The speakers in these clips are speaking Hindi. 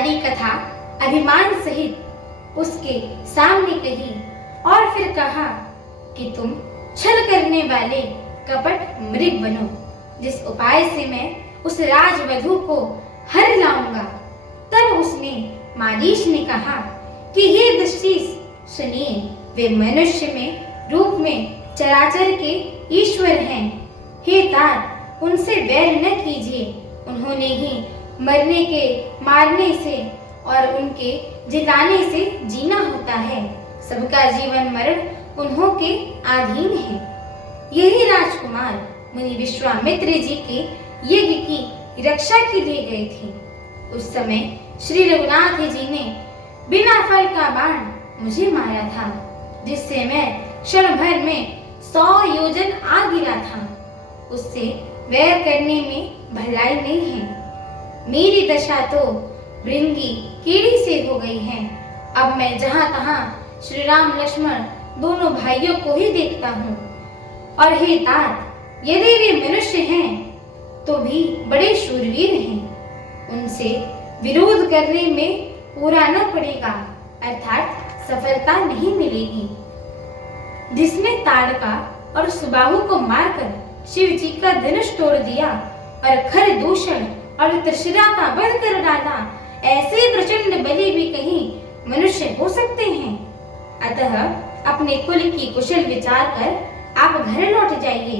सारी कथा अभिमान सहित उसके सामने कही और फिर कहा कि तुम छल करने वाले कपट मृग बनो, जिस उपाय से मैं उस राजवधू को हर लाऊंगा। तब उसने मारीच ने कहा कि हे दृष्टिस सुनिए, वे मनुष्य में रूप में चराचर के ईश्वर हैं। हे तात, उनसे वैर न कीजिए, उन्होंने ही मरने के मारने से और उनके जिलाने से जीना होता है। सबका जीवन मरण उन्हों के अधीन है। यही राजकुमार मुनि विश्वामित्र जी के यज्ञ की रक्षा के लिए गए थे। उस समय श्री रघुनाथ जी ने बिना फल का बाण मुझे मारा था, जिससे मैं क्षण भर में 100 योजन आ गिरा था। उससे वैर करने में भलाई नहीं है। मेरी दशा तो भृंगी कीड़ी से हो गई है। अब मैं जहां तहां श्री राम लक्ष्मण दोनों भाइयों को ही देखता हूँ। और हे तात, यदि वे मनुष्य हैं तो भी बड़े शूरवीर हैं। उनसे विरोध करने में पूरा न पड़ेगा, अर्थात सफलता नहीं मिलेगी। जिसने ताड़का और सुबाहु को मारकर शिव जी का धनुष तोड़ दिया और खर दूषण और त्रिशिरा का वध कर डाला, ऐसे प्रचंड बलि भी कहीं मनुष्य हो सकते हैं। अतः अपने कुल की कुशल विचार कर आप घर लौट जाइए।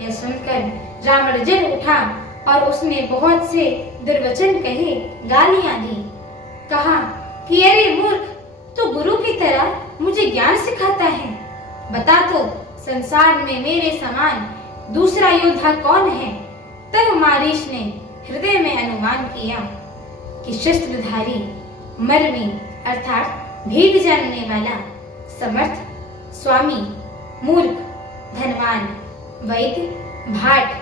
यह सुनकर रावण जल उठा और उसने बहुत से दुर्वचन कहे, गालियां दी। कहा कि अरे मूर्ख, तो गुरु की तरह मुझे ज्ञान सिखाता है। बता तो संसार में मेरे समान दूसरा योद्धा कौन है। तब मारीच ने हृदय में अनुमान किया कि शस्त्रधारी, मर्मी अर्थात भेद जानने वाला, समर्थ, स्वामी, मूर्ख, धनवान, वैद्य, भाट,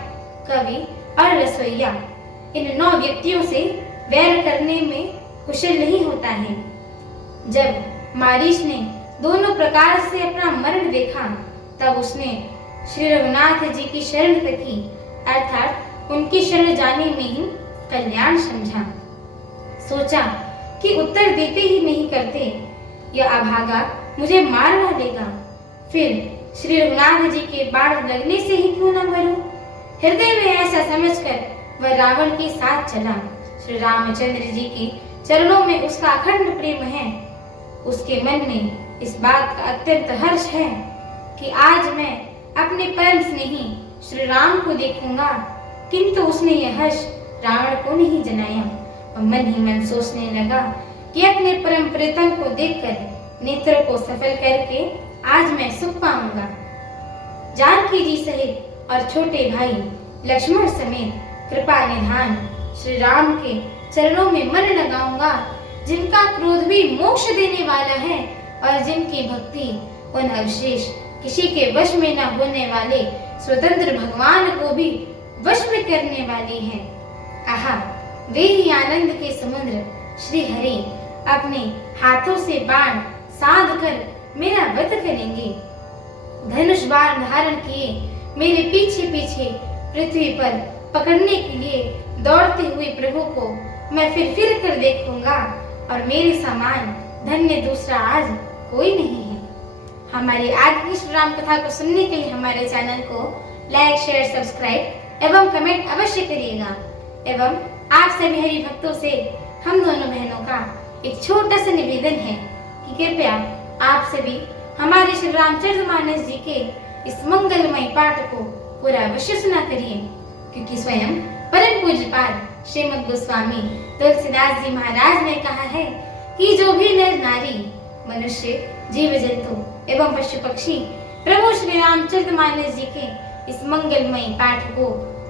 कवि और रसोइया, इन 9 व्यक्तियों से वैर करने में कुशल नहीं होता है। जब मारीच ने दोनों प्रकार से अपना मरण देखा, तब उसने श्री रघुनाथ जी की शरण तकी, अर्थात उनकी शरण जाने में ही कल्याण समझा। सोचा कि उत्तर देते ही नहीं करते यह अभागा मुझे मार डालेगा, फिर श्री रघुनाथ जी के बाण लगने से ही क्यों न मरूं। हृदय में ऐसा समझकर वह रावण के साथ चला। श्री रामचंद्र जी के चरणों में उसका अखंड प्रेम है। उसके मन में इस बात का अत्यंत हर्ष है कि आज मैं अपने परम स्नेही श्री राम को देखूंगा। किंतु उसने यह हर्ष रावण को नहीं जनाया और मन ही मन सोचने लगा कि अपने परम प्रीतम को देखकर नेत्रों को सफल करके आज मैं सुख पाऊंगा। जानकी जी सहित और छोटे भाई लक्ष्मण समेत कृपा निधान श्री राम के चरणों में मन लगाऊंगा, जिनका क्रोध भी मोक्ष देने वाला है और जिनकी भक्ति उन अवशेष किसी के वश में न होने वाले स्वतंत्र भगवान को भी वश में करने वाली है। आहा, वे ही आनंद के समुद्र श्री हरि अपने हाथों से बाण साध कर मेरा वध करेंगे। धनुष बाण धारण किए मेरे पीछे पीछे पृथ्वी पर पकड़ने के लिए दौड़ते हुए प्रभु को मैं फिर कर देखूंगा और मेरे समान धन्य दूसरा आज कोई नहीं है। हमारी आज की श्री राम कथा को सुनने के लिए हमारे चैनल को लाइक, शेयर, सब्सक्राइब एवं कमेंट अवश्य करिएगा। एवं आप सभी हरि भक्तों से हम दोनों बहनों का एक छोटा सा निवेदन है कि कृपया आप सभी हमारे श्री रामचरितमानस जी के इस मंगलमय पाठ को पूरा अवश्य सुना करिए, क्योंकि स्वयं परम पूज्यपाद श्रीमद् गोस्वामी तुलसीदास जी महाराज ने कहा है कि जो भी नर नारी, मनुष्य, जीव जंतु एवं पशु पक्षी प्रभु श्री रामचरितमानस जी के इस मंगलमय पाठ को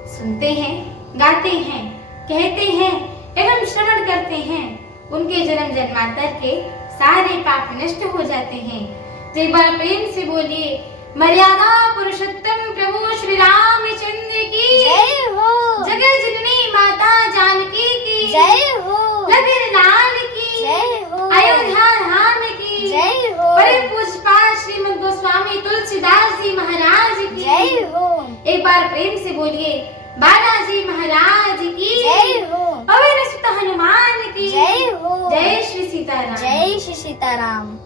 सुनते हैं, गाते हैं, कहते हैं एवं श्रवण करते हैं, उनके जन्म जन्मांतर के सारे पाप नष्ट हो जाते हैं। तो एक बार प्रेम से बोलिए, मर्यादा पुरुषोत्तम प्रभु श्री रामचंद्र की जय हो। जगत जननी माता जानकी की जय हो। लखन लाल की जय हो। अयोध्या धाम की जय हो। परम पूज्यपाद श्रीमद् गोस्वामी तुलसीदास जी महाराज की जय हो। एक बार प्रेम से बोलिए, बालाजी महाराज की जय हो। पवन सुत हनुमान की जय हो। जय श्री सीताराम। जय श्री सीताराम।